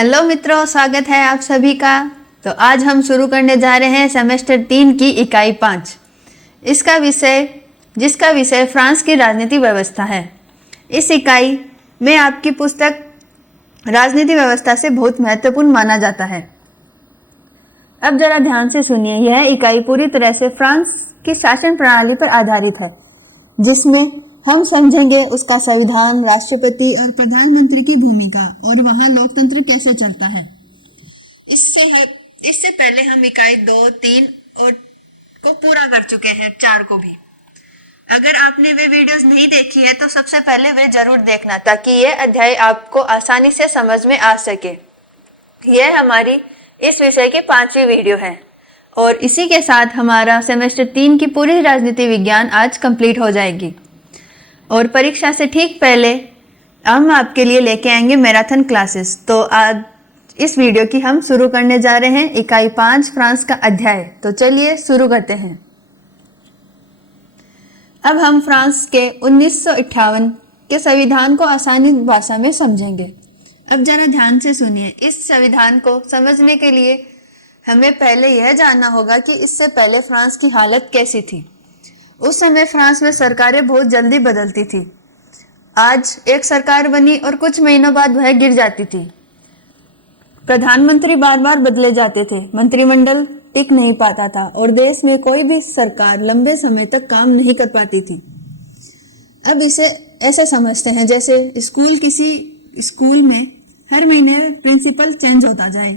Hello मित्रों, स्वागत है आप सभी का। तो आज हम शुरू करने जा रहे हैं सेमेस्टर 3 की इकाई 5। जिसका विषय फ्रांस की राजनीति व्यवस्था है। इस इकाई में आपकी पुस्तक राजनीति व्यवस्था से बहुत महत्वपूर्ण माना जाता है। अब जरा ध्यान से सुनिए, यह इकाई पूरी तरह से फ्रांस की शासन प्रणाली पर आधारित है, जिसमें हम समझेंगे उसका संविधान, राष्ट्रपति और प्रधानमंत्री की भूमिका और वहाँ लोकतंत्र कैसे चलता है। इससे पहले हम इकाई 2, 3 और को पूरा कर चुके हैं, 4 को भी। अगर आपने वे वीडियोस नहीं देखी है तो सबसे पहले वे जरूर देखना, ताकि यह अध्याय आपको आसानी से समझ में आ सके। यह हमारी इस विषय की 5वीं वीडियो है और इसी के साथ हमारा सेमेस्टर 3 की पूरी राजनीति विज्ञान आज कंप्लीट हो जाएगी। और परीक्षा से ठीक पहले हम आपके लिए लेके आएंगे मैराथन क्लासेस। तो आज इस वीडियो की हम शुरू करने जा रहे हैं इकाई 5 फ्रांस का अध्याय। तो चलिए शुरू करते हैं। अब हम फ्रांस के 1958 के संविधान को आसानी भाषा में समझेंगे। अब जरा ध्यान से सुनिए, इस संविधान को समझने के लिए हमें पहले यह जानना होगा कि इससे पहले फ्रांस की हालत कैसी थी। उस समय फ्रांस में सरकारें बहुत जल्दी बदलती थी। आज एक सरकार बनी और कुछ महीनों बाद वह गिर जाती थी। प्रधानमंत्री बार बार बदले जाते थे, मंत्रिमंडल टिक नहीं पाता था और देश में कोई भी सरकार लंबे समय तक काम नहीं कर पाती थी। अब इसे ऐसे समझते हैं जैसे किसी स्कूल में हर महीने प्रिंसिपल चेंज होता जाए,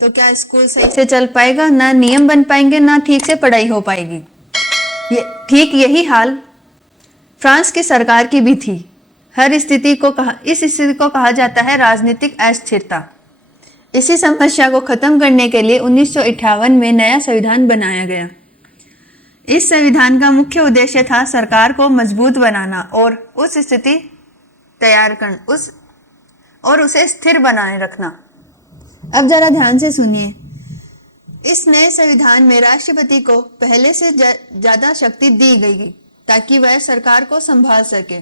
तो क्या स्कूल सही से चल पाएगा? ना नियम बन पाएंगे, ना ठीक से पढ़ाई हो पाएगी। ठीक यही हाल फ्रांस की सरकार की भी थी। इस स्थिति को कहा जाता है राजनीतिक अस्थिरता। इसी समस्या को खत्म करने के लिए 1958 में नया संविधान बनाया गया। इस संविधान का मुख्य उद्देश्य था सरकार को मजबूत बनाना और उसे स्थिर बनाए रखना। अब जरा ध्यान से सुनिए, इस नए संविधान में राष्ट्रपति को पहले से ज्यादा शक्ति दी गई ताकि वह सरकार को संभाल सके।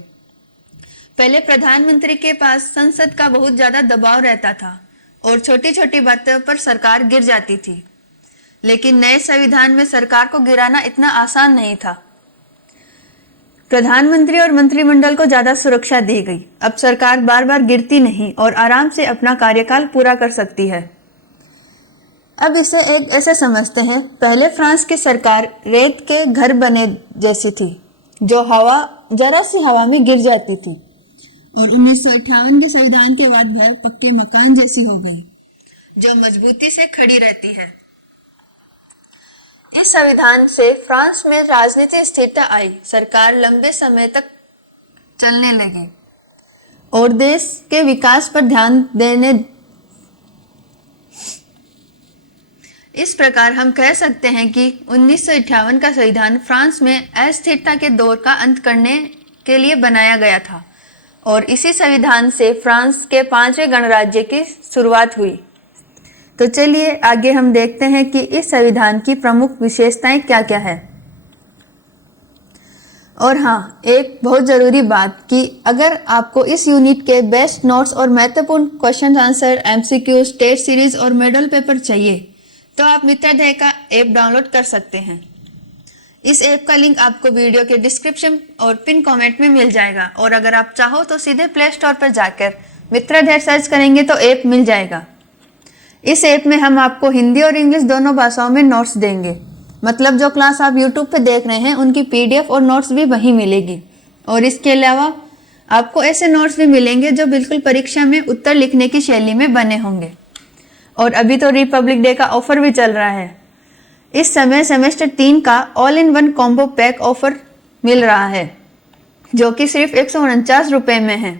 पहले प्रधानमंत्री के पास संसद का बहुत ज्यादा दबाव रहता था और छोटी छोटी बातों पर सरकार गिर जाती थी। लेकिन नए संविधान में सरकार को गिराना इतना आसान नहीं था। प्रधानमंत्री और मंत्रिमंडल को ज्यादा सुरक्षा दी गई। अब सरकार बार बार गिरती नहीं और आराम से अपना कार्यकाल पूरा कर सकती है। अब इसे एक ऐसे समझते हैं, पहले फ्रांस की सरकार रेत के घर बने जैसी थी, जो जरा सी हवा में गिर जाती थी, और 1958 के संविधान के बाद वह पक्के मकान जैसी हो गई, जो मजबूती से खड़ी रहती है। इस संविधान से फ्रांस में राजनीतिक स्थिरता आई, सरकार लंबे समय तक चलने लगी और देश के विकास पर ध्यान देने। इस प्रकार हम कह सकते हैं कि 1958 का संविधान फ्रांस में अस्थिरता के दौर का अंत करने के लिए बनाया गया था और इसी संविधान से फ्रांस के 5वें गणराज्य की शुरुआत हुई। तो चलिए आगे हम देखते हैं कि इस संविधान की प्रमुख विशेषताएं क्या क्या है। और हाँ, एक बहुत ज़रूरी बात कि अगर आपको इस यूनिट के बेस्ट नोट्स और महत्वपूर्ण question answer, MCQ, state series और मॉडल पेपर चाहिए तो आप मित्राध्याय का ऐप डाउनलोड कर सकते हैं। इस ऐप का लिंक आपको वीडियो के डिस्क्रिप्शन और पिन कमेंट में मिल जाएगा, और अगर आप चाहो तो सीधे प्ले स्टोर पर जाकर मित्राध्याय सर्च करेंगे तो ऐप मिल जाएगा। इस ऐप में हम आपको हिंदी और इंग्लिश दोनों भाषाओं में नोट्स देंगे। मतलब जो क्लास आप यूट्यूब पे देख रहे हैं उनकी PDF और नोट्स भी वहीं मिलेगी। और इसके अलावा आपको ऐसे नोट्स भी मिलेंगे जो बिल्कुल परीक्षा में उत्तर लिखने की शैली में बने होंगे। और अभी तो रिपब्लिक डे का ऑफर भी चल रहा है। इस समय सेमेस्टर 3 का all in one combo pack offer मिल रहा है, जो कि सिर्फ 149 रुपये में है।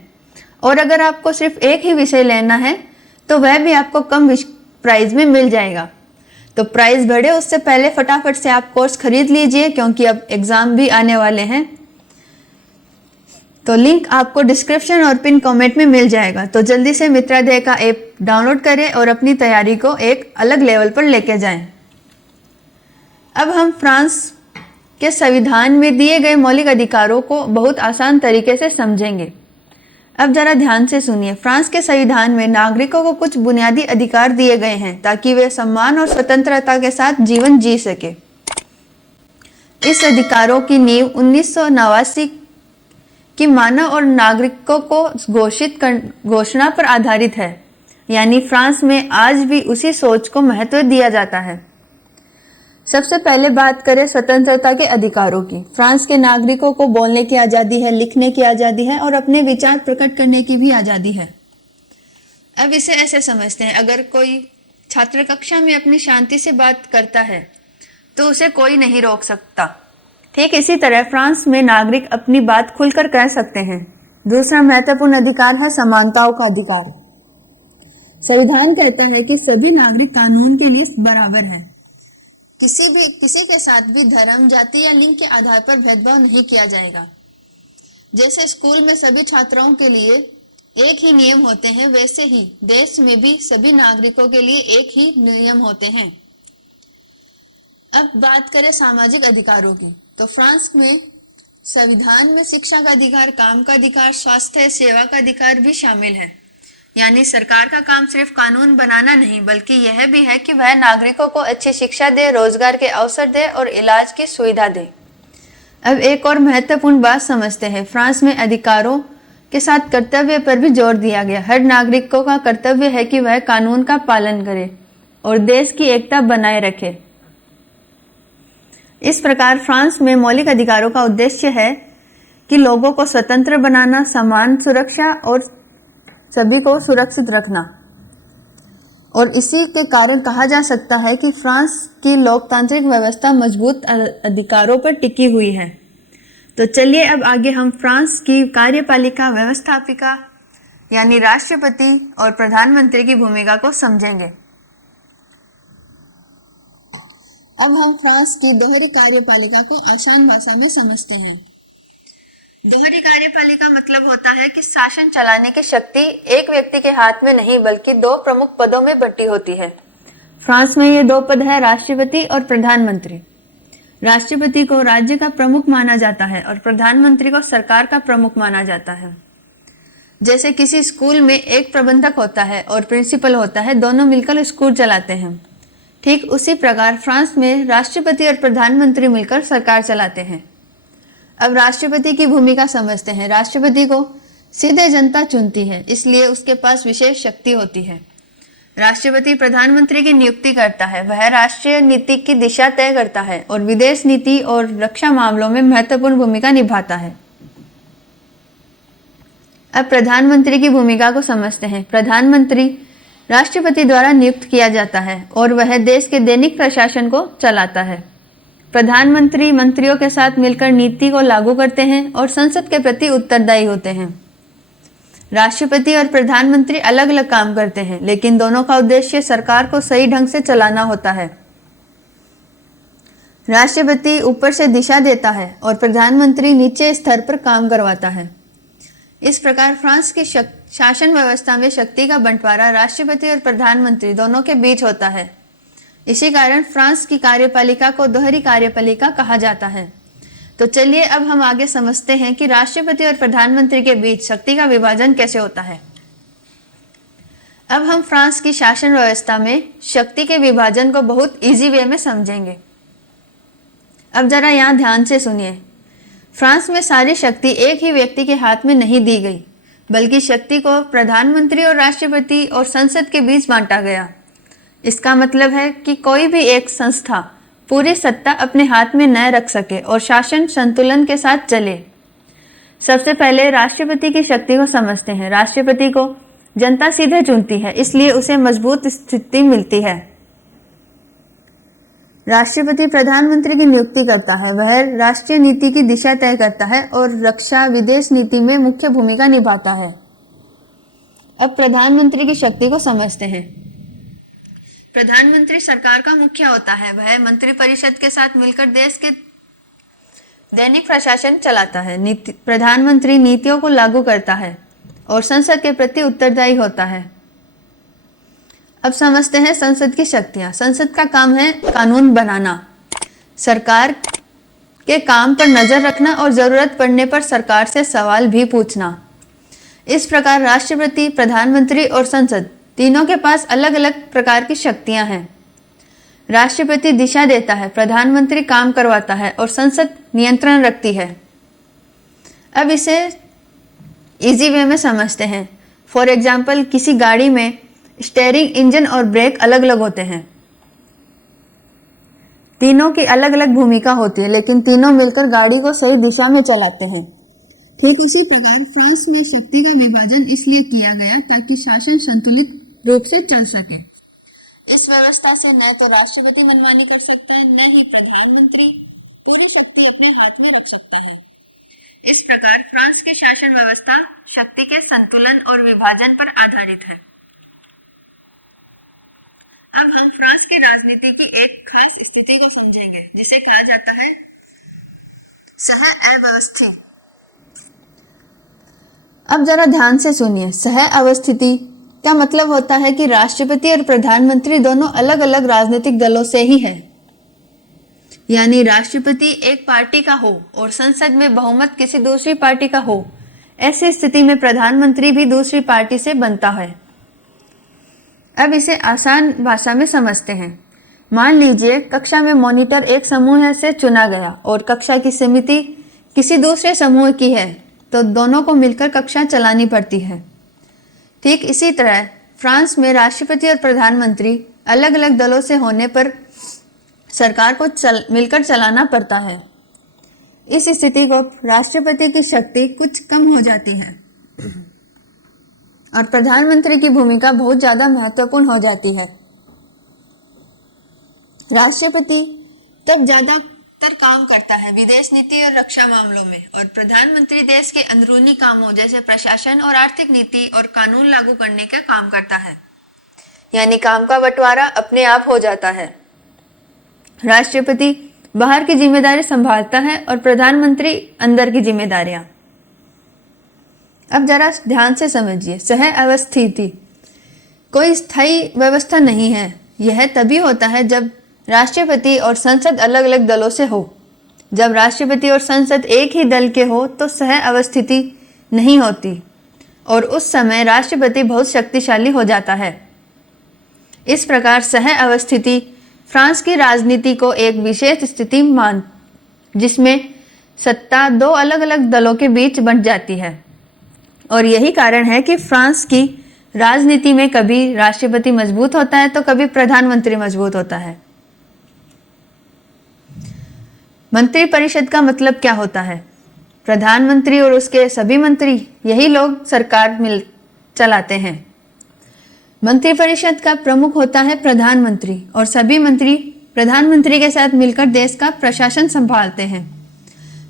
और अगर आपको सिर्फ एक ही विषय लेना है तो वह भी आपको कम प्राइस में मिल जाएगा। तो प्राइस बढ़े उससे पहले फटाफट से आप कोर्स खरीद लीजिए, क्योंकि अब एग्जाम भी आने वाले हैं। तो लिंक आपको डिस्क्रिप्शन और पिन कमेंट में मिल जाएगा। तो जल्दी से मित्राध्याय का ऐप डाउनलोड करें और अपनी तैयारी को एक अलग लेवल पर लेके जाएं। अब हम फ्रांस के संविधान में दिए गए मौलिक अधिकारों को बहुत आसान तरीके से समझेंगे। अब जरा ध्यान से सुनिए। फ्रांस के संविधान में नागरिकों को कुछ बुनियादी अधिकार दिए गए हैं ताकि वे सम्मान और स्वतंत्रता के साथ जीवन जी सके। इस अधिकारों की नींव 1989 की मानव और नागरिकों को घोषणा पर आधारित है, यानी फ्रांस में आज भी उसी सोच को महत्व दिया जाता है। सबसे पहले बात करें स्वतंत्रता के अधिकारों की। फ्रांस के नागरिकों को बोलने की आज़ादी है, लिखने की आज़ादी है और अपने विचार प्रकट करने की भी आज़ादी है। अब इसे ऐसे समझते हैं, अगर कोई छात्र कक्षा में अपनी शांति से बात करता है तो उसे कोई नहीं रोक सकता। ठीक इसी तरह फ्रांस में नागरिक अपनी बात खुलकर कह सकते हैं। दूसरा महत्वपूर्ण अधिकार है समानताओं का अधिकार। संविधान कहता है कि सभी नागरिक कानून के लिए बराबर हैं। किसी के साथ भी धर्म, जाति या लिंग के आधार पर भेदभाव नहीं किया जाएगा। जैसे स्कूल में सभी छात्राओं के लिए एक ही नियम होते हैं, वैसे ही देश में भी सभी नागरिकों के लिए एक ही नियम होते हैं। अब बात करें सामाजिक अधिकारों की, तो फ्रांस में संविधान में शिक्षा का अधिकार, काम का अधिकार, स्वास्थ्य सेवा का अधिकार भी शामिल है। यानी सरकार का काम सिर्फ कानून बनाना नहीं, बल्कि यह भी है कि वह नागरिकों को अच्छी शिक्षा दे, रोजगार के अवसर दे और इलाज की सुविधा दे। अब एक और महत्वपूर्ण बात समझते हैं। फ्रांस में अधिकारों के साथ कर्तव्य पर भी जोर दिया गया। हर नागरिकों का कर्तव्य है कि वह कानून का पालन करे और देश की एकता बनाए रखे। इस प्रकार फ्रांस में मौलिक अधिकारों का उद्देश्य है कि लोगों को स्वतंत्र बनाना, समान सुरक्षा और सभी को सुरक्षित रखना। और इसी के कारण कहा जा सकता है कि फ्रांस की लोकतांत्रिक व्यवस्था मजबूत अधिकारों पर टिकी हुई है। तो चलिए अब आगे हम फ्रांस की कार्यपालिका व्यवस्थापिका यानी राष्ट्रपति और प्रधानमंत्री की भूमिका को समझेंगे। अब हम फ्रांस की दोहरी कार्यपालिका को आसान भाषा में समझते हैं। दोहरी कार्यपालिका मतलब होता है कि शासन चलाने की शक्ति एक व्यक्ति के हाथ में नहीं, बल्कि दो प्रमुख पदों में बंटी होती है। फ्रांस में ये दो पद है, राष्ट्रपति और प्रधानमंत्री। राष्ट्रपति को राज्य का प्रमुख माना जाता है और प्रधानमंत्री को सरकार का प्रमुख माना जाता है। जैसे किसी स्कूल में एक प्रबंधक होता है और प्रिंसिपल होता है, दोनों मिलकर स्कूल चलाते हैं। ठीक उसी प्रकार फ्रांस में राष्ट्रपति और प्रधानमंत्री मिलकर सरकार चलाते हैं। अब राष्ट्रपति की भूमिका समझते हैं। राष्ट्रपति को सीधे जनता चुनती है, इसलिए उसके पास विशेष शक्ति होती है। राष्ट्रपति प्रधानमंत्री की नियुक्ति करता है, वह राष्ट्रीय नीति की दिशा तय करता है और विदेश नीति और रक्षा मामलों में महत्वपूर्ण भूमिका निभाता है। अब प्रधानमंत्री की भूमिका को समझते हैं। प्रधानमंत्री राष्ट्रपति द्वारा नियुक्त किया जाता है और वह देश के दैनिक प्रशासन को चलाता है। प्रधानमंत्री मंत्रियों के साथ मिलकर नीति को लागू करते हैं और संसद के प्रति उत्तरदायी होते हैं। राष्ट्रपति और प्रधानमंत्री अलग अलग काम करते हैं, लेकिन दोनों का उद्देश्य सरकार को सही ढंग से चलाना होता है। राष्ट्रपति ऊपर से दिशा देता है और प्रधानमंत्री नीचे स्तर पर काम करवाता है। इस प्रकार फ्रांस की शासन व्यवस्था में शक्ति का बंटवारा राष्ट्रपति और प्रधानमंत्री दोनों के बीच होता है। इसी कारण फ्रांस की कार्यपालिका को दोहरी कार्यपालिका कहा जाता है। तो चलिए अब हम आगे समझते हैं कि राष्ट्रपति और प्रधानमंत्री के बीच शक्ति का विभाजन कैसे होता है। अब हम फ्रांस की शासन व्यवस्था में शक्ति के विभाजन को बहुत इजी वे में समझेंगे। अब जरा यहाँ ध्यान से सुनिए। फ्रांस में सारी शक्ति एक ही व्यक्ति के हाथ में नहीं दी गई, बल्कि शक्ति को प्रधानमंत्री और राष्ट्रपति और संसद के बीच बांटा गया। इसका मतलब है कि कोई भी एक संस्था पूरी सत्ता अपने हाथ में न रख सके और शासन संतुलन के साथ चले। सबसे पहले राष्ट्रपति की शक्ति को समझते हैं। राष्ट्रपति को जनता सीधे चुनती है, इसलिए उसे मजबूत स्थिति मिलती है। राष्ट्रपति प्रधानमंत्री की नियुक्ति करता है, वह राष्ट्रीय नीति की दिशा तय करता है और रक्षा विदेश नीति में मुख्य भूमिका निभाता है। अब प्रधानमंत्री की शक्ति को समझते हैं। प्रधानमंत्री सरकार का मुखिया होता है, वह मंत्रिपरिषद के साथ मिलकर देश के दैनिक प्रशासन चलाता है। प्रधानमंत्री नीतियों को लागू करता है और संसद के प्रति उत्तरदायी होता है। अब समझते हैं संसद की शक्तियां। संसद का काम है कानून बनाना, सरकार के काम पर नजर रखना और जरूरत पड़ने पर सरकार से सवाल भी पूछना। इस प्रकार राष्ट्रपति, प्रधानमंत्री और संसद तीनों के पास अलग अलग प्रकार की शक्तियां हैं। राष्ट्रपति दिशा देता है, प्रधानमंत्री काम करवाता है और संसद नियंत्रण रखती है। अब इसे इजी वे में समझते हैं। फॉर एग्जाम्पल, किसी गाड़ी में स्टीयरिंग, इंजन और ब्रेक अलग अलग होते हैं। तीनों की अलग अलग भूमिका होती है, लेकिन तीनों मिलकर गाड़ी को सही दिशा में चलाते हैं। ठीक उसी प्रकार फ्रांस में शक्ति का विभाजन इसलिए किया गया ताकि शासन संतुलित रूप से चल सके। इस व्यवस्था से न तो राष्ट्रपति मनमानी कर सकता है, न ही प्रधानमंत्री पूरी शक्ति अपने हाथ में रख सकता है। इस प्रकार फ्रांस की शासन व्यवस्था शक्ति के संतुलन और विभाजन पर आधारित है। अब हम फ्रांस की राजनीति की एक खास स्थिति को समझेंगे, जिसे कहा जाता है सह-अवस्थी। अब जरा ध्यान से सुनिए। सह-अवस्थिति का मतलब होता है कि राष्ट्रपति और प्रधानमंत्री दोनों अलग अलग राजनीतिक दलों से ही है। यानी राष्ट्रपति एक पार्टी का हो और संसद में बहुमत किसी दूसरी पार्टी का हो। ऐसी स्थिति में प्रधानमंत्री भी दूसरी पार्टी से बनता है। अब इसे आसान भाषा में समझते हैं। मान लीजिए कक्षा में मॉनिटर एक समूह से चुना गया और कक्षा की समिति किसी दूसरे समूह की है, तो दोनों को मिलकर कक्षा चलानी पड़ती है। ठीक इसी तरह फ्रांस में राष्ट्रपति और प्रधानमंत्री अलग अलग दलों से होने पर सरकार को मिलकर चलाना पड़ता है। इस स्थिति को राष्ट्रपति की शक्ति कुछ कम हो जाती है और प्रधानमंत्री की भूमिका बहुत ज्यादा महत्वपूर्ण हो जाती है। राष्ट्रपति तब ज्यादातर काम करता है विदेश नीति और रक्षा मामलों में, और प्रधानमंत्री देश के अंदरूनी कामों जैसे प्रशासन और आर्थिक नीति और कानून लागू करने का काम करता है। यानी काम का बंटवारा अपने आप हो जाता है। राष्ट्रपति बाहर की जिम्मेदारी संभालता है और प्रधानमंत्री अंदर की जिम्मेदारियां। अब जरा ध्यान से समझिए। सह-अवस्थिति कोई स्थायी व्यवस्था नहीं है। यह तभी होता है जब राष्ट्रपति और संसद अलग अलग दलों से हो। जब राष्ट्रपति और संसद एक ही दल के हो तो सह-अवस्थिति नहीं होती और उस समय राष्ट्रपति बहुत शक्तिशाली हो जाता है। इस प्रकार सह-अवस्थिति फ्रांस की राजनीति को एक विशेष स्थिति जिसमें सत्ता दो अलग अलग दलों के बीच बंट जाती है, और यही कारण है कि फ्रांस की राजनीति में कभी राष्ट्रपति मजबूत होता है तो कभी प्रधानमंत्री मजबूत होता है। मंत्रिपरिषद का मतलब क्या होता है? प्रधानमंत्री और उसके सभी मंत्री, यही लोग सरकार चलाते हैं। मंत्रिपरिषद का प्रमुख होता है प्रधानमंत्री और सभी मंत्री प्रधानमंत्री के साथ मिलकर देश का प्रशासन संभालते हैं।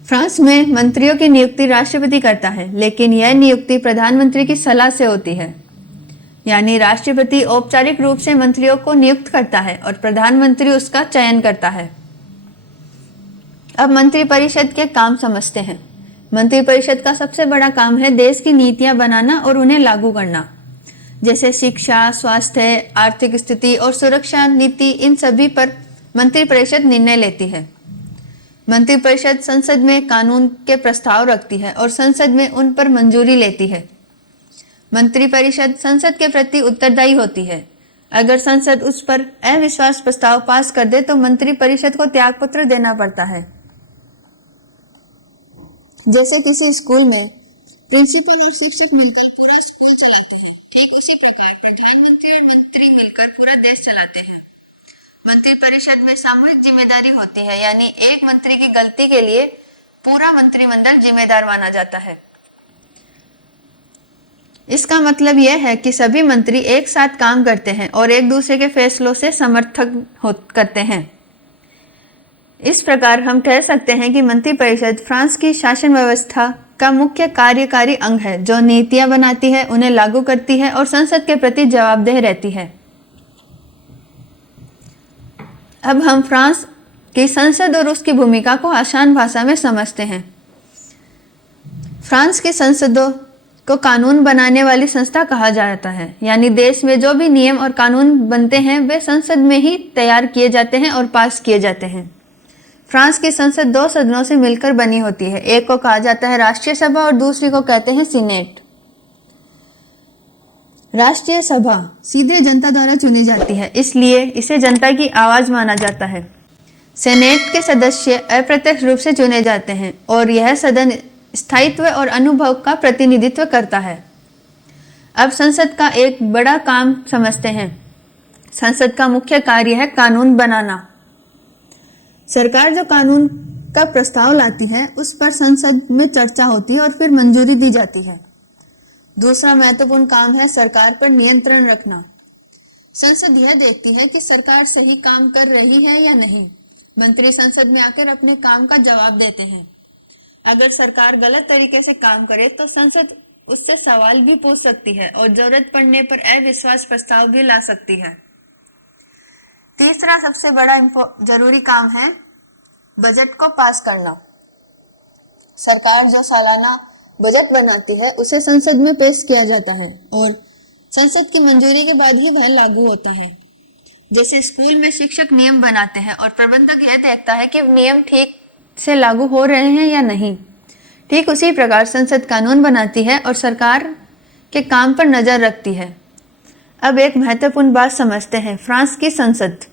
फ्रांस में मंत्रियों की नियुक्ति राष्ट्रपति करता है, लेकिन यह नियुक्ति प्रधानमंत्री की सलाह से होती है। यानी राष्ट्रपति औपचारिक रूप से मंत्रियों को नियुक्त करता है और प्रधानमंत्री उसका चयन करता है। अब मंत्रिपरिषद के काम समझते हैं। मंत्रिपरिषद का सबसे बड़ा काम है देश की नीतियां बनाना और उन्हें लागू करना, जैसे शिक्षा, स्वास्थ्य, आर्थिक स्थिति और सुरक्षा नीति। इन सभी पर मंत्रिपरिषद निर्णय लेती है। मंत्रिपरिषद संसद में कानून के प्रस्ताव रखती है और संसद में उन पर मंजूरी लेती है। मंत्रिपरिषद संसद के प्रति उत्तरदायी होती है। अगर संसद उस पर अविश्वास प्रस्ताव पास कर दे तो मंत्रिपरिषद को त्यागपत्र देना पड़ता है। जैसे किसी स्कूल में प्रिंसिपल और शिक्षक मिलकर पूरा स्कूल चलाते हैं, ठीक उसी प्रकार प्रधानमंत्री और मंत्री मिलकर पूरा देश चलाते हैं। मंत्रिपरिषद में सामूहिक जिम्मेदारी होती है, यानी एक मंत्री की गलती के लिए पूरा मंत्रिमंडल जिम्मेदार माना जाता है। इसका मतलब यह है कि सभी मंत्री एक साथ काम करते हैं और एक दूसरे के फैसलों से समर्थन करते हैं। इस प्रकार हम कह सकते हैं कि मंत्रिपरिषद फ्रांस की शासन व्यवस्था का मुख्य कार्यकारी अंग है, जो नीतियां बनाती है, उन्हें लागू करती है और संसद के प्रति जवाबदेह रहती है। अब हम फ्रांस की संसद और उसकी भूमिका को आसान भाषा में समझते हैं। फ्रांस की संसदों को कानून बनाने वाली संस्था कहा जाता है। यानी देश में जो भी नियम और कानून बनते हैं वे संसद में ही तैयार किए जाते हैं और पास किए जाते हैं। फ्रांस की संसद दो सदनों से मिलकर बनी होती है। एक को कहा जाता है राष्ट्रीय सभा और दूसरी को कहते हैं सीनेट। राष्ट्रीय सभा सीधे जनता द्वारा चुनी जाती है, इसलिए इसे जनता की आवाज माना जाता है। सेनेट के सदस्य अप्रत्यक्ष रूप से चुने जाते हैं और यह सदन स्थायित्व और अनुभव का प्रतिनिधित्व करता है। अब संसद का एक बड़ा काम समझते हैं। संसद का मुख्य कार्य है कानून बनाना। सरकार जो कानून का प्रस्ताव लाती है उस पर संसद में चर्चा होती है और फिर मंजूरी दी जाती है। दूसरा महत्वपूर्ण काम है सरकार पर नियंत्रण रखना। संसद यह देखती है कि सरकार सही काम कर रही है या नहीं। मंत्री संसद में आकर अपने काम का जवाब देते हैं। अगर सरकार गलत तरीके से काम करे तो संसद उससे सवाल भी पूछ सकती है और जरूरत पड़ने पर अविश्वास प्रस्ताव भी ला सकती है। तीसरा सबसे बड़ा जरूरी काम है बजट को पास करना। सरकार जो सालाना बजट बनाती है उसे संसद में पेश किया जाता है और संसद की मंजूरी के बाद ही वह लागू होता है। जैसे स्कूल में शिक्षक नियम बनाते हैं और प्रबंधक यह देखता है कि नियम ठीक से लागू हो रहे हैं या नहीं, ठीक उसी प्रकार संसद कानून बनाती है और सरकार के काम पर नजर रखती है। अब एक महत्वपूर्ण बात समझते हैं। फ्रांस की संसद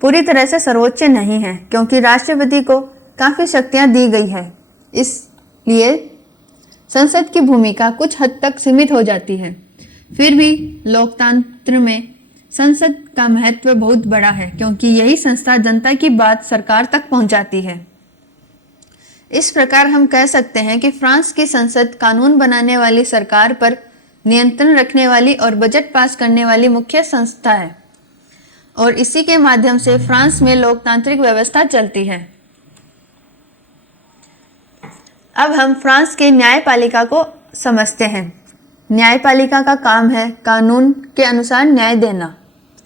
पूरी तरह से सर्वोच्च नहीं है क्योंकि राष्ट्रपति को काफी शक्तियां दी गई है, इसलिए संसद की भूमिका कुछ हद तक सीमित हो जाती है। फिर भी लोकतंत्र में संसद का महत्व बहुत बड़ा है क्योंकि यही संस्था जनता की बात सरकार तक पहुंचाती है। इस प्रकार हम कह सकते हैं कि फ्रांस की संसद कानून बनाने वाली सरकार पर नियंत्रण रखने वाली और बजट पास करने वाली मुख्य संस्था है और इसी के माध्यम से फ्रांस में लोकतांत्रिक व्यवस्था चलती है। अब हम फ्रांस के न्यायपालिका को समझते हैं। न्यायपालिका का काम है कानून के अनुसार न्याय देना,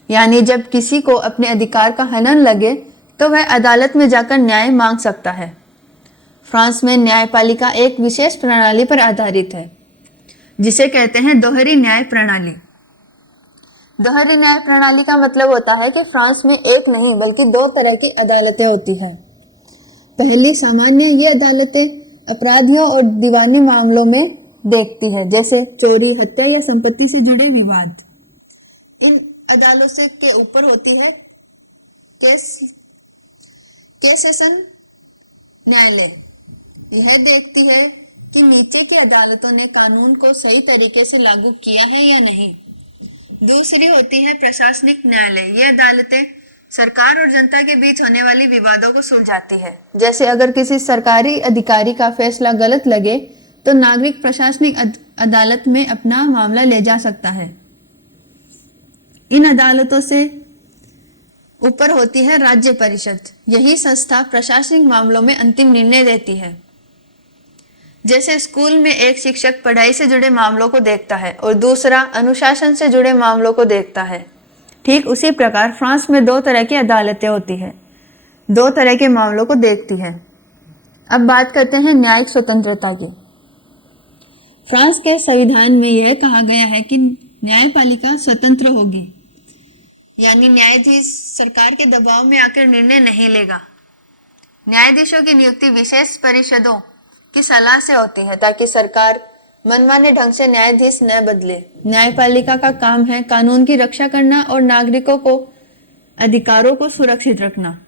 यानी जब किसी को अपने अधिकार का हनन लगे तो वह अदालत में जाकर न्याय मांग सकता है। फ्रांस में न्यायपालिका एक विशेष प्रणाली पर आधारित है जिसे कहते हैं दोहरी न्याय प्रणाली। दोहरी न्याय प्रणाली का मतलब होता है कि फ्रांस में एक नहीं बल्कि दो तरह की अदालतें होती हैं। पहली सामान्य ये अदालतें अपराधियों और दीवानी मामलों में देखती है, जैसे चोरी, हत्या या संपत्ति से जुड़े विवाद। इन अदालतों के ऊपर होती है कैसेशन न्यायालय। यह देखती है कि नीचे की अदालतों ने कानून को सही तरीके से लागू किया है या नहीं। दूसरी होती है प्रशासनिक न्यायालय। ये अदालतें सरकार और जनता के बीच होने वाली विवादों को सुलझाती है। जैसे अगर किसी सरकारी अधिकारी का फैसला गलत लगे तो नागरिक प्रशासनिक अदालत में अपना मामला ले जा सकता है। इन अदालतों से ऊपर होती है राज्य परिषद। यही संस्था प्रशासनिक मामलों में अंतिम निर्णय देती है। जैसे स्कूल में एक शिक्षक पढ़ाई से जुड़े मामलों को देखता है और दूसरा अनुशासन से जुड़े मामलों को देखता है, ठीक उसी प्रकार फ्रांस में दो तरह की अदालतें होती है, दो तरह के मामलों को देखती है। अब बात करते हैं न्यायिक स्वतंत्रता की। फ्रांस के संविधान में यह कहा गया है कि न्यायपालिका स्वतंत्र होगी, यानी न्यायाधीश सरकार के दबाव में आकर निर्णय नहीं लेगा। न्यायाधीशों की नियुक्ति विशेष परिषदों की सलाह से होती है ताकि सरकार मनमाने ढंग से न्यायाधीश न बदले। न्यायपालिका का काम है कानून की रक्षा करना और नागरिकों को अधिकारों को सुरक्षित रखना।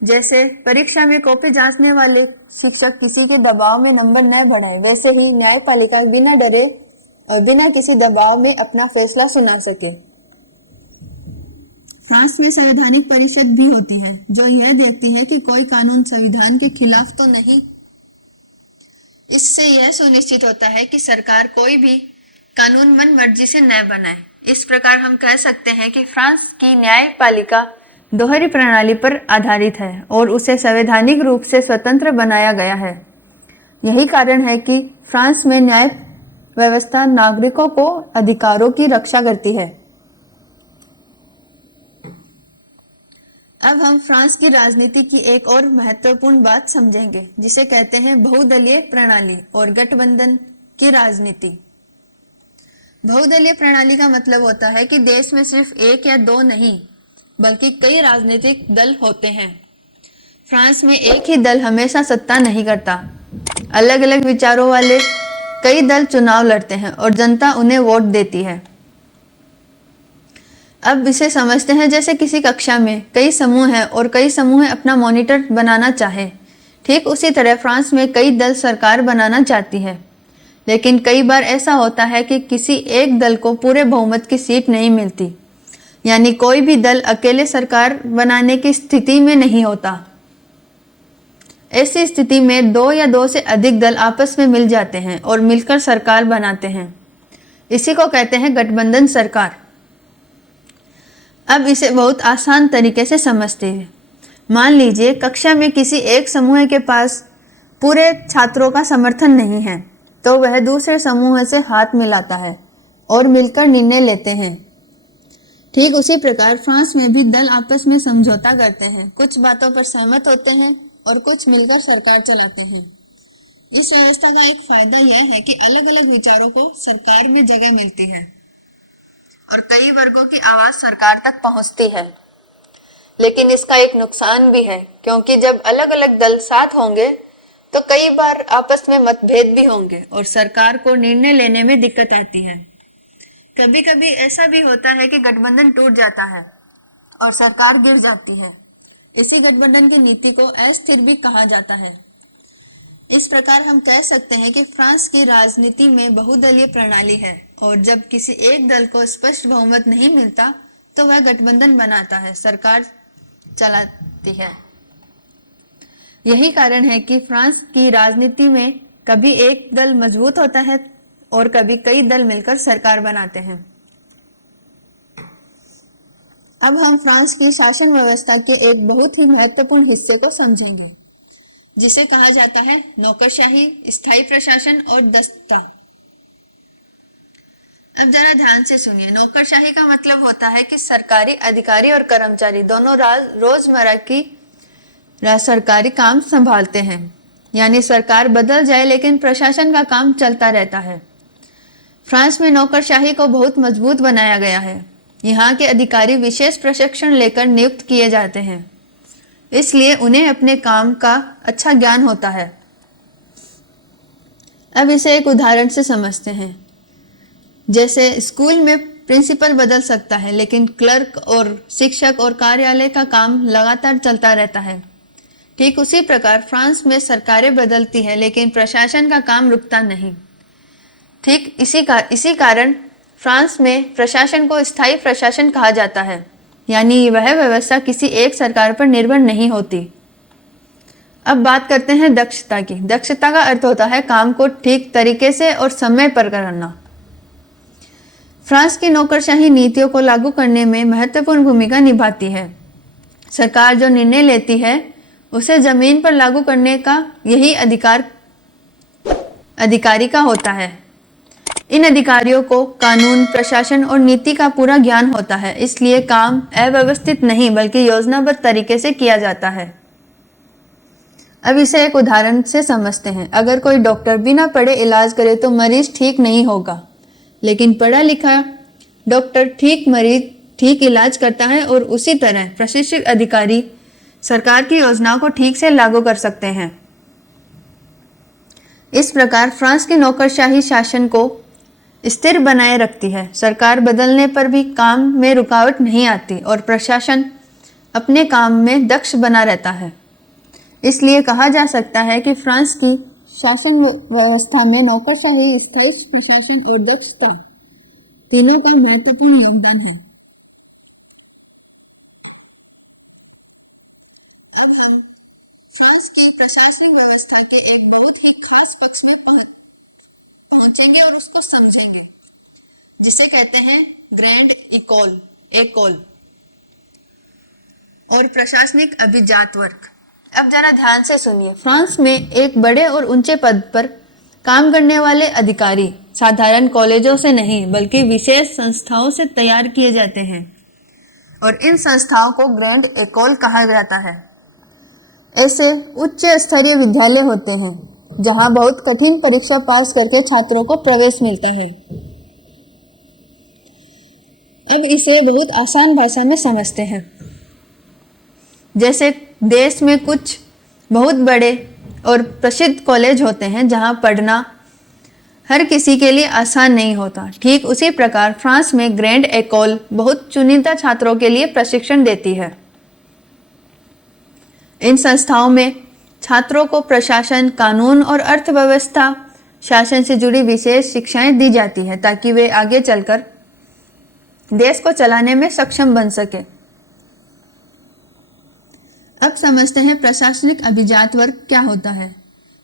जैसे परीक्षा में कॉपी जांचने वाले शिक्षक किसी के दबाव में नंबर न बढ़ाए, वैसे ही न्यायपालिका बिना डरे और बिना किसी दबाव में अपना फैसला सुना सके। फ्रांस में संवैधानिक परिषद भी होती है जो यह देखती है कि कोई कानून संविधान के खिलाफ तो नहीं। इससे यह सुनिश्चित होता है कि सरकार कोई भी कानून मन मर्जी से न बनाए। इस प्रकार हम कह सकते हैं कि फ्रांस की न्यायपालिका दोहरी प्रणाली पर आधारित है और उसे संवैधानिक रूप से स्वतंत्र बनाया गया है। यही कारण है कि फ्रांस में न्याय व्यवस्था नागरिकों को अधिकारों की रक्षा करती है। अब हम फ्रांस की राजनीति की एक और महत्वपूर्ण बात समझेंगे जिसे कहते हैं बहुदलीय प्रणाली और गठबंधन की राजनीति। बहुदलीय प्रणाली का मतलब होता है कि देश में सिर्फ एक या दो नहीं बल्कि कई राजनीतिक दल होते हैं। फ्रांस में एक ही दल हमेशा सत्ता नहीं करता। अलग अलग विचारों वाले कई दल चुनाव लड़ते हैं और जनता उन्हें वोट देती है। अब इसे समझते हैं जैसे किसी कक्षा में कई समूह हैं और कई समूह अपना मॉनिटर बनाना चाहे। ठीक उसी तरह फ्रांस में कई दल सरकार बनाना चाहती है, लेकिन कई बार ऐसा होता है कि किसी एक दल को पूरे बहुमत की सीट नहीं मिलती, यानी कोई भी दल अकेले सरकार बनाने की स्थिति में नहीं होता। ऐसी स्थिति में दो या दो से अधिक दल आपस में मिल जाते हैं और मिलकर सरकार बनाते हैं। इसी को कहते हैं गठबंधन सरकार। अब इसे बहुत आसान तरीके से समझते हैं। मान लीजिए कक्षा में किसी एक समूह के पास पूरे छात्रों का समर्थन नहीं है, तो वह दूसरे समूह से हाथ मिलाता है और मिलकर निर्णय लेते हैं। ठीक उसी प्रकार फ्रांस में भी दल आपस में समझौता करते हैं, कुछ बातों पर सहमत होते हैं और कुछ मिलकर सरकार चलाते हैं। इस व्यवस्था का एक फायदा यह है कि अलग अलग विचारों को सरकार में जगह मिलती है और कई वर्गों की आवाज सरकार तक पहुंचती है। लेकिन इसका एक नुकसान भी है, क्योंकि जब अलग अलग दल साथ होंगे तो कई बार आपस में मतभेद भी होंगे और सरकार को निर्णय लेने में दिक्कत आती है। कभी कभी ऐसा भी होता है कि गठबंधन टूट जाता है और सरकार गिर जाती है। इसी गठबंधन की नीति को अस्थिर भी कहा जाता है। इस प्रकार हम कह सकते हैं कि फ्रांस की राजनीति में बहुदलीय प्रणाली है और जब किसी एक दल को स्पष्ट बहुमत नहीं मिलता तो वह गठबंधन बनाता है, सरकार चलाती है। यही कारण है कि फ्रांस की राजनीति में कभी एक दल मजबूत होता है और कभी कई दल मिलकर सरकार बनाते हैं। अब हम फ्रांस की शासन व्यवस्था के एक बहुत ही महत्वपूर्ण हिस्से को समझेंगे, जिसे कहा जाता है नौकरशाही, स्थायी प्रशासन और दस्तता। अब जरा ध्यान से सुनिए। नौकरशाही का मतलब होता है कि सरकारी अधिकारी और कर्मचारी दोनों रोजमर्रा की सरकारी काम संभालते हैं, यानी सरकार बदल जाए लेकिन प्रशासन का काम चलता रहता है। फ्रांस में नौकरशाही को बहुत मजबूत बनाया गया है। यहाँ के अधिकारी विशेष प्रशिक्षण लेकर नियुक्त किए जाते हैं, इसलिए उन्हें अपने काम का अच्छा ज्ञान होता है। अब इसे एक उदाहरण से समझते हैं। जैसे स्कूल में प्रिंसिपल बदल सकता है, लेकिन क्लर्क और शिक्षक और कार्यालय का काम लगातार चलता रहता है। ठीक उसी प्रकार फ्रांस में सरकारें बदलती है लेकिन प्रशासन का काम रुकता नहीं। ठीक इसी कारण फ्रांस में प्रशासन को स्थायी प्रशासन कहा जाता है, यानी वह व्यवस्था किसी एक सरकार पर निर्भर नहीं होती। अब बात करते हैं दक्षता की। दक्षता का अर्थ होता है काम को ठीक तरीके से और समय पर करना। फ्रांस की नौकरशाही नीतियों को लागू करने में महत्वपूर्ण भूमिका निभाती है। सरकार जो निर्णय लेती है उसे जमीन पर लागू करने का यही अधिकार अधिकारी का होता है। इन अधिकारियों को कानून, प्रशासन और नीति का पूरा ज्ञान होता है, इसलिए काम अव्यवस्थित नहीं बल्कि योजनाबद्ध तरीके से किया जाता है। अब इसे एक उदाहरण से समझते हैं। अगर कोई डॉक्टर बिना पढ़े इलाज करे तो मरीज ठीक नहीं होगा, लेकिन पढ़ा लिखा डॉक्टर ठीक इलाज करता है और उसी तरह प्रशिक्षित अधिकारी सरकार की योजनाओं को ठीक से लागू कर सकते हैं। इस प्रकार फ्रांस की नौकरशाही शासन को स्थिर बनाए रखती है। सरकार बदलने पर भी काम में रुकावट नहीं आती और प्रशासन अपने काम में दक्ष बना रहता है। इसलिए कहा जा सकता है कि फ्रांस की शासन व्यवस्था में नौकरशाही, स्थायी प्रशासन और दक्षता तीनों का महत्वपूर्ण योगदान है। अब हम फ्रांस की प्रशासनिक व्यवस्था के एक बहुत ही खास पक्ष में पहुंचेंगे और उसको समझेंगे, जिसे कहते हैं ग्रैंड एकोल और प्रशासनिक अभिजात वर्ग। अब जरा ध्यान से सुनिए। फ्रांस में एक बड़े और ऊंचे पद पर काम करने वाले अधिकारी साधारण कॉलेजों से नहीं बल्कि विशेष संस्थाओं से तैयार किए जाते हैं और इन संस्थाओं को ग्रैंड एकोल कहा जाता है। ऐसे उच्च स्तरीय विद्यालय होते हैं जहां बहुत कठिन परीक्षा पास करके छात्रों को प्रवेश मिलता है। अब इसे बहुत आसान भाषा में समझते हैं। जैसे देश में कुछ बहुत बड़े और प्रसिद्ध कॉलेज होते हैं जहां पढ़ना हर किसी के लिए आसान नहीं होता। ठीक उसी प्रकार फ्रांस में ग्रैंड एकोल बहुत चुनिंदा छात्रों के लिए प्रशिक्षण देती है। इन संस्थाओं में छात्रों को प्रशासन, कानून और अर्थव्यवस्था शासन से जुड़ी विशेष शिक्षाएं दी जाती हैं ताकि वे आगे चलकर देश को चलाने में सक्षम बन सके। अब समझते हैं प्रशासनिक अभिजात वर्ग क्या होता है।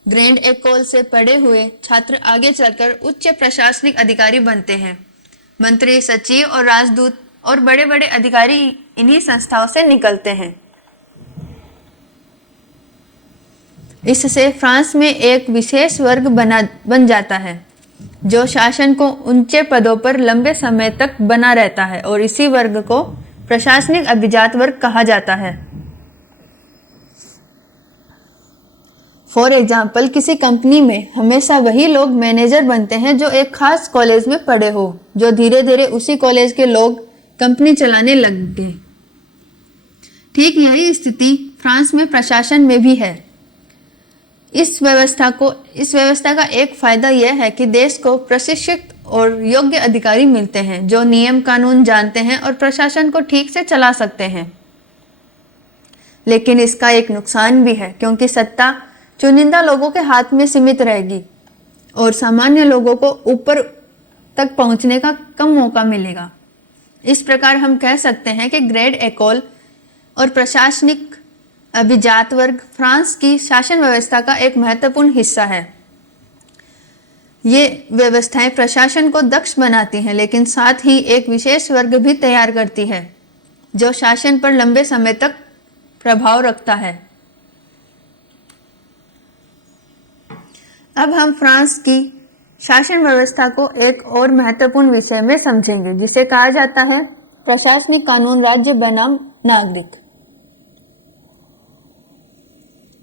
ग्रैंड एकोल से पढ़े हुए छात्र आगे चलकर उच्च प्रशासनिक अधिकारी बनते हैं। मंत्री, सचिव और राजदूत और बड़े बड़े अधिकारी इन्हीं संस्थाओं से निकलते हैं। इससे फ्रांस में एक विशेष वर्ग बन जाता है जो शासन को ऊंचे पदों पर लंबे समय तक बना रहता है और इसी वर्ग को प्रशासनिक अभिजात वर्ग कहा जाता है। फॉर एग्जाम्पल, किसी कंपनी में हमेशा वही लोग मैनेजर बनते हैं जो एक खास कॉलेज में पढ़े हो, जो धीरे धीरे उसी कॉलेज के लोग कंपनी चलाने लगते। ठीक यही स्थिति फ्रांस में प्रशासन में भी है। इस व्यवस्था का एक फायदा यह है कि देश को प्रशिक्षित और योग्य अधिकारी मिलते हैं जो नियम कानून जानते हैं और प्रशासन को ठीक से चला सकते हैं। लेकिन इसका एक नुकसान भी है, क्योंकि सत्ता चुनिंदा लोगों के हाथ में सीमित रहेगी और सामान्य लोगों को ऊपर तक पहुंचने का कम मौका मिलेगा। इस प्रकार हम कह सकते हैं कि ग्रैंड एकोल और प्रशासनिक अभिजात वर्ग फ्रांस की शासन व्यवस्था का एक महत्वपूर्ण हिस्सा है। ये व्यवस्थाएं प्रशासन को दक्ष बनाती हैं, लेकिन साथ ही एक विशेष वर्ग भी तैयार करती है जो शासन पर लंबे समय तक प्रभाव रखता है। अब हम फ्रांस की शासन व्यवस्था को एक और महत्वपूर्ण विषय में समझेंगे, जिसे कहा जाता है प्रशासनिक कानून राज्य बनाम नागरिक।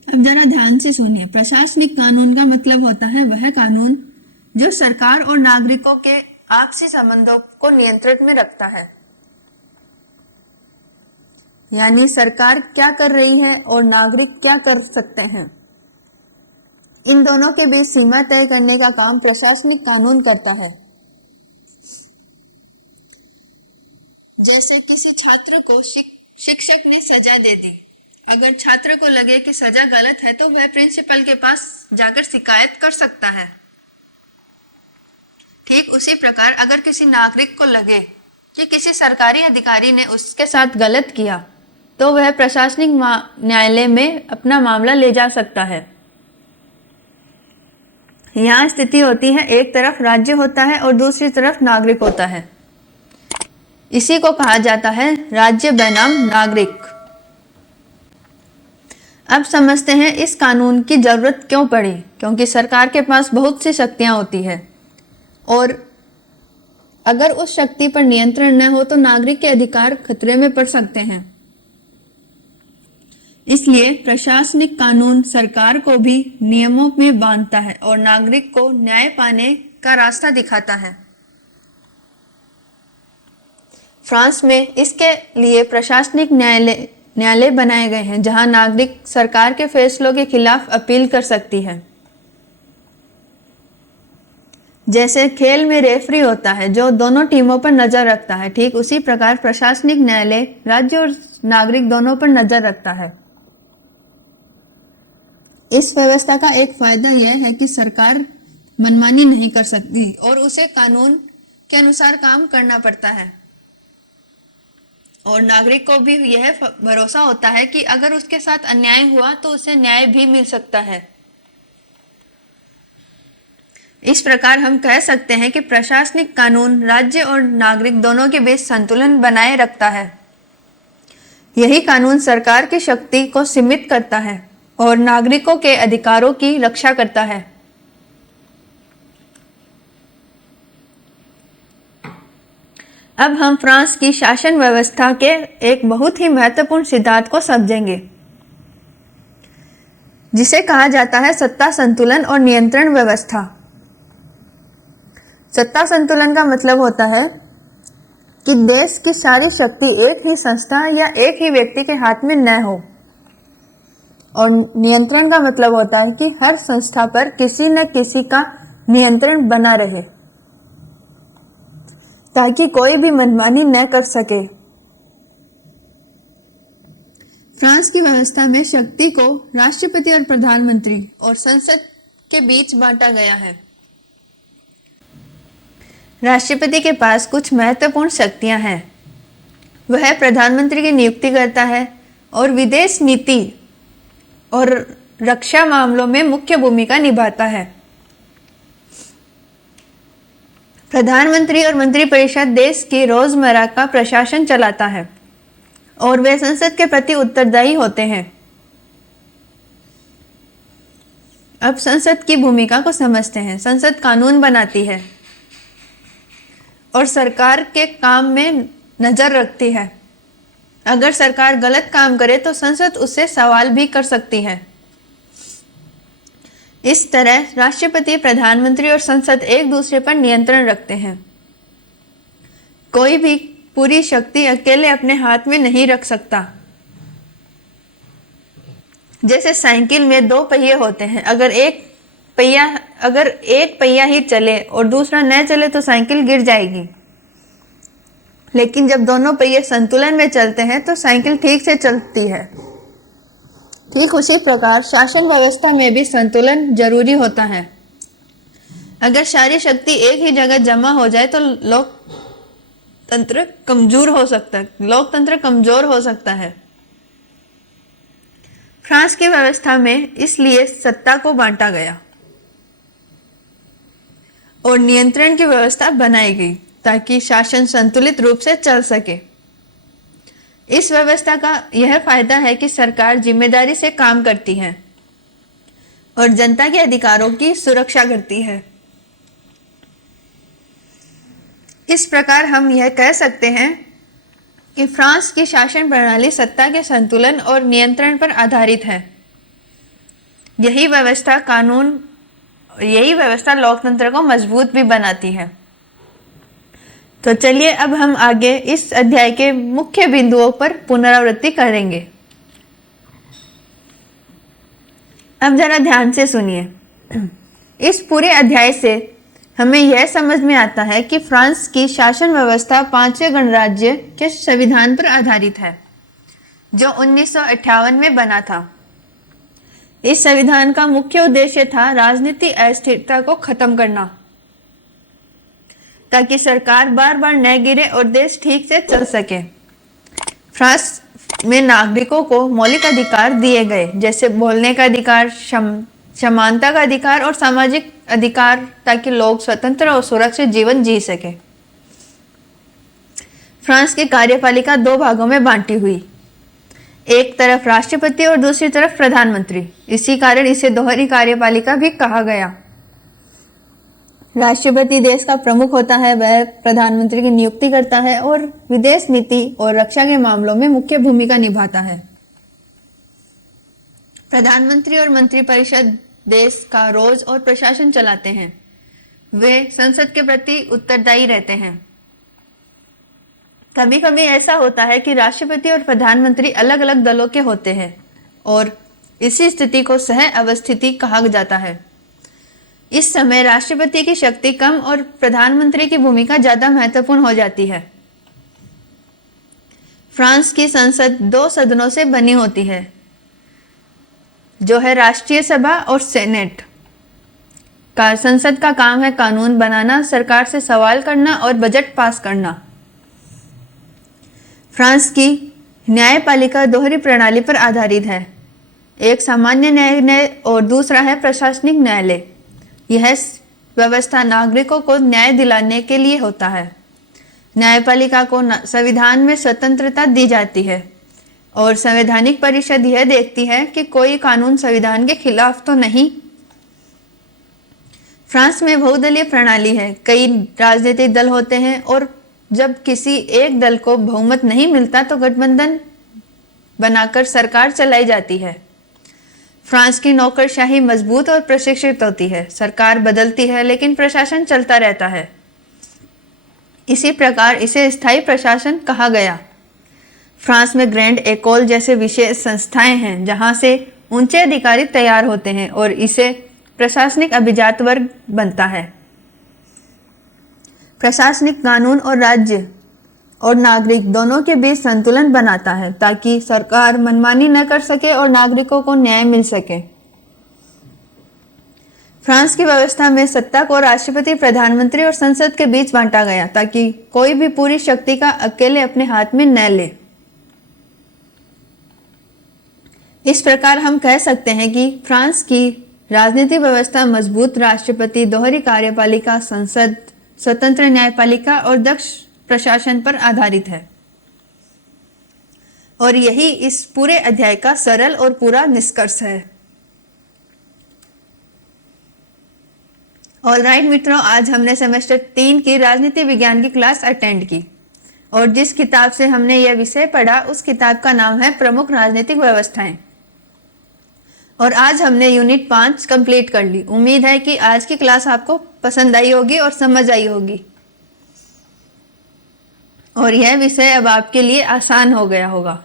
अब जरा ध्यान से सुनिए। प्रशासनिक कानून का मतलब होता है वह कानून जो सरकार और नागरिकों के आपसी संबंधों को नियंत्रण में रखता है। यानी सरकार क्या कर रही है और नागरिक क्या कर सकते हैं, इन दोनों के बीच सीमा तय करने का काम प्रशासनिक कानून करता है। जैसे किसी छात्र को शिक्षक ने सजा दे दी। अगर छात्र को लगे कि सजा गलत है तो वह प्रिंसिपल के पास जाकर शिकायत कर सकता है। ठीक उसी प्रकार अगर किसी नागरिक को लगे कि किसी सरकारी अधिकारी ने उसके साथ गलत किया तो वह प्रशासनिक न्यायालय में अपना मामला ले जा सकता है। यहाँ स्थिति होती है, एक तरफ राज्य होता है और दूसरी तरफ नागरिक होता है। इसी को कहा जाता है राज्य बनाम नागरिक। अब समझते हैं इस कानून की जरूरत क्यों पड़ी। क्योंकि सरकार के पास बहुत सी शक्तियां होती है और अगर उस शक्ति पर नियंत्रण न हो तो नागरिक के अधिकार खतरे में पड़ सकते हैं। इसलिए प्रशासनिक कानून सरकार को भी नियमों में बांधता है और नागरिक को न्याय पाने का रास्ता दिखाता है। फ्रांस में इसके लिए प्रशासनिक न्यायालय बनाए गए हैं जहां नागरिक सरकार के फैसलों के खिलाफ अपील कर सकती है। जैसे खेल में रेफरी होता है जो दोनों टीमों पर नजर रखता है, ठीक उसी प्रकार प्रशासनिक न्यायालय राज्य और नागरिक दोनों पर नजर रखता है। इस व्यवस्था का एक फायदा यह है कि सरकार मनमानी नहीं कर सकती और उसे कानून के अनुसार काम करना पड़ता है और नागरिक को भी यह भरोसा होता है कि अगर उसके साथ अन्याय हुआ तो उसे न्याय भी मिल सकता है। इस प्रकार हम कह सकते हैं कि प्रशासनिक कानून राज्य और नागरिक दोनों के बीच संतुलन बनाए रखता है। यही कानून सरकार की शक्ति को सीमित करता है और नागरिकों के अधिकारों की रक्षा करता है। अब हम फ्रांस की शासन व्यवस्था के एक बहुत ही महत्वपूर्ण सिद्धांत को समझेंगे, जिसे कहा जाता है सत्ता संतुलन और नियंत्रण व्यवस्था। सत्ता संतुलन का मतलब होता है कि देश की सारी शक्ति एक ही संस्था या एक ही व्यक्ति के हाथ में न हो, और नियंत्रण का मतलब होता है कि हर संस्था पर किसी न किसी का नियंत्रण बना रहे ताकि कोई भी मनमानी न कर सके। फ्रांस की व्यवस्था में शक्ति को राष्ट्रपति और प्रधानमंत्री और संसद के बीच बांटा गया है। राष्ट्रपति के पास कुछ महत्वपूर्ण शक्तियां हैं। वह प्रधानमंत्री की नियुक्ति करता है और विदेश नीति और रक्षा मामलों में मुख्य भूमिका निभाता है। प्रधानमंत्री और मंत्रिपरिषद देश की रोजमर्रा का प्रशासन चलाता है और वे संसद के प्रति उत्तरदायी होते हैं। अब संसद की भूमिका को समझते हैं। संसद कानून बनाती है और सरकार के काम में नजर रखती है। अगर सरकार गलत काम करे तो संसद उससे सवाल भी कर सकती है। इस तरह राष्ट्रपति, प्रधानमंत्री और संसद एक दूसरे पर नियंत्रण रखते हैं। कोई भी पूरी शक्ति अकेले अपने हाथ में नहीं रख सकता। जैसे साइकिल में दो पहिए होते हैं, अगर एक पहिया ही चले और दूसरा न चले तो साइकिल गिर जाएगी। लेकिन जब दोनों पहिए संतुलन में चलते हैं तो साइकिल ठीक से चलती है। ठीक उसी प्रकार शासन व्यवस्था में भी संतुलन जरूरी होता है। अगर सारी शक्ति एक ही जगह जमा हो जाए तो लोकतंत्र कमजोर हो सकता है। फ्रांस की व्यवस्था में इसलिए सत्ता को बांटा गया और नियंत्रण की व्यवस्था बनाई गई ताकि शासन संतुलित रूप से चल सके। इस व्यवस्था का यह फायदा है कि सरकार जिम्मेदारी से काम करती है और जनता के अधिकारों की सुरक्षा करती है। इस प्रकार हम यह कह सकते हैं कि फ्रांस की शासन प्रणाली सत्ता के संतुलन और नियंत्रण पर आधारित है। यही व्यवस्था लोकतंत्र को मजबूत भी बनाती है। तो चलिए अब हम आगे इस अध्याय के मुख्य बिंदुओं पर पुनरावृत्ति करेंगे। अब जरा ध्यान से सुनिए। इस पूरे अध्याय से हमें यह समझ में आता है कि फ्रांस की शासन व्यवस्था 5वें गणराज्य के संविधान पर आधारित है, जो 1958 में बना था। इस संविधान का मुख्य उद्देश्य था राजनीतिक अस्थिरता को खत्म करना, ताकि सरकार बार बार न गिरे और देश ठीक से चल सके। फ्रांस में नागरिकों को मौलिक अधिकार दिए गए, जैसे बोलने का अधिकार, समानता का अधिकार और सामाजिक अधिकार, ताकि लोग स्वतंत्र और सुरक्षित जीवन जी सके। फ्रांस की कार्यपालिका दो भागों में बांटी हुई, एक तरफ राष्ट्रपति और दूसरी तरफ प्रधानमंत्री। इसी कारण इसे दोहरी कार्यपालिका भी कहा गया। राष्ट्रपति देश का प्रमुख होता है, वह प्रधानमंत्री की नियुक्ति करता है और विदेश नीति और रक्षा के मामलों में मुख्य भूमिका निभाता है। प्रधानमंत्री और मंत्रिपरिषद देश का रोज और प्रशासन चलाते हैं। वे संसद के प्रति उत्तरदायी रहते हैं। कभी कभी ऐसा होता है कि राष्ट्रपति और प्रधानमंत्री अलग अलग दलों के होते हैं और इसी स्थिति को सह अवस्थिति कहा जाता है। इस समय राष्ट्रपति की शक्ति कम और प्रधानमंत्री की भूमिका ज्यादा महत्वपूर्ण हो जाती है। फ्रांस की संसद दो सदनों से बनी होती है, जो है राष्ट्रीय सभा और सेनेट। संसद का काम है कानून बनाना, सरकार से सवाल करना और बजट पास करना। फ्रांस की न्यायपालिका दोहरी प्रणाली पर आधारित है। एक सामान्य न्यायालय और दूसरा है प्रशासनिक न्यायालय। यह व्यवस्था नागरिकों को न्याय दिलाने के लिए होता है। न्यायपालिका को संविधान में स्वतंत्रता दी जाती है और संवैधानिक परिषद यह देखती है कि कोई कानून संविधान के खिलाफ तो नहीं। फ्रांस में बहुदलीय प्रणाली है। कई राजनीतिक दल होते हैं और जब किसी एक दल को बहुमत नहीं मिलता तो गठबंधन बनाकर सरकार चलाई जाती है। फ्रांस की नौकरशाही मजबूत और प्रशिक्षित होती है। सरकार बदलती है लेकिन प्रशासन चलता रहता है। इसी प्रकार इसे स्थायी प्रशासन कहा गया। फ्रांस में ग्रैंड एकोल जैसे विशेष संस्थाएं हैं जहां से ऊंचे अधिकारी तैयार होते हैं और इसे प्रशासनिक अभिजात वर्ग बनता है। प्रशासनिक कानून और राज्य और नागरिक दोनों के बीच संतुलन बनाता है ताकि सरकार मनमानी न कर सके और नागरिकों को न्याय मिल सके। फ्रांस की व्यवस्था में सत्ता को राष्ट्रपति, प्रधानमंत्री और संसद के बीच बांटा गया ताकि कोई भी पूरी शक्ति का अकेले अपने हाथ में न ले। इस प्रकार हम कह सकते हैं कि फ्रांस की राजनीतिक व्यवस्था मजबूत राष्ट्रपति, दोहरी कार्यपालिका, संसद, स्वतंत्र न्यायपालिका और दक्ष प्रशासन पर आधारित है। और यही इस पूरे अध्याय का सरल और पूरा निष्कर्ष है। ऑलराइट मित्रों, आज हमने सेमेस्टर 3 की राजनीति विज्ञान की क्लास अटेंड की और जिस किताब से हमने यह विषय पढ़ा उस किताब का नाम है प्रमुख राजनीतिक व्यवस्थाएं। और आज हमने यूनिट 5 कंप्लीट कर ली। उम्मीद है कि आज की क्लास आपको पसंद आई होगी और समझ आई होगी और यह विषय अब आपके लिए आसान हो गया होगा।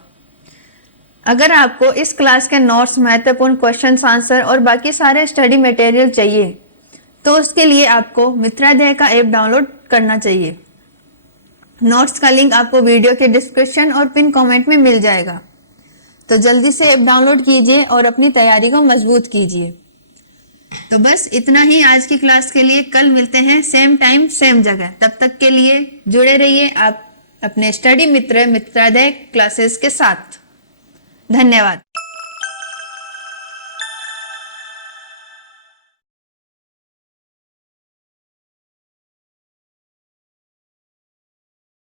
अगर आपको इस क्लास के नोट्स, महत्वपूर्ण क्वेश्चन आंसर और बाकी सारे स्टडी मटेरियल चाहिए तो उसके लिए आपको मित्राध्याय का ऐप डाउनलोड करना चाहिए। नोट्स का लिंक आपको वीडियो के डिस्क्रिप्शन और पिन कमेंट में मिल जाएगा। तो जल्दी से ऐप डाउनलोड कीजिए और अपनी तैयारी को मजबूत कीजिए। तो बस इतना ही आज की क्लास के लिए। कल मिलते हैं सेम टाइम सेम जगह। तब तक के लिए जुड़े रहिए आप अपने स्टडी मित्र मित्राध्याय क्लासेस के साथ। धन्यवाद।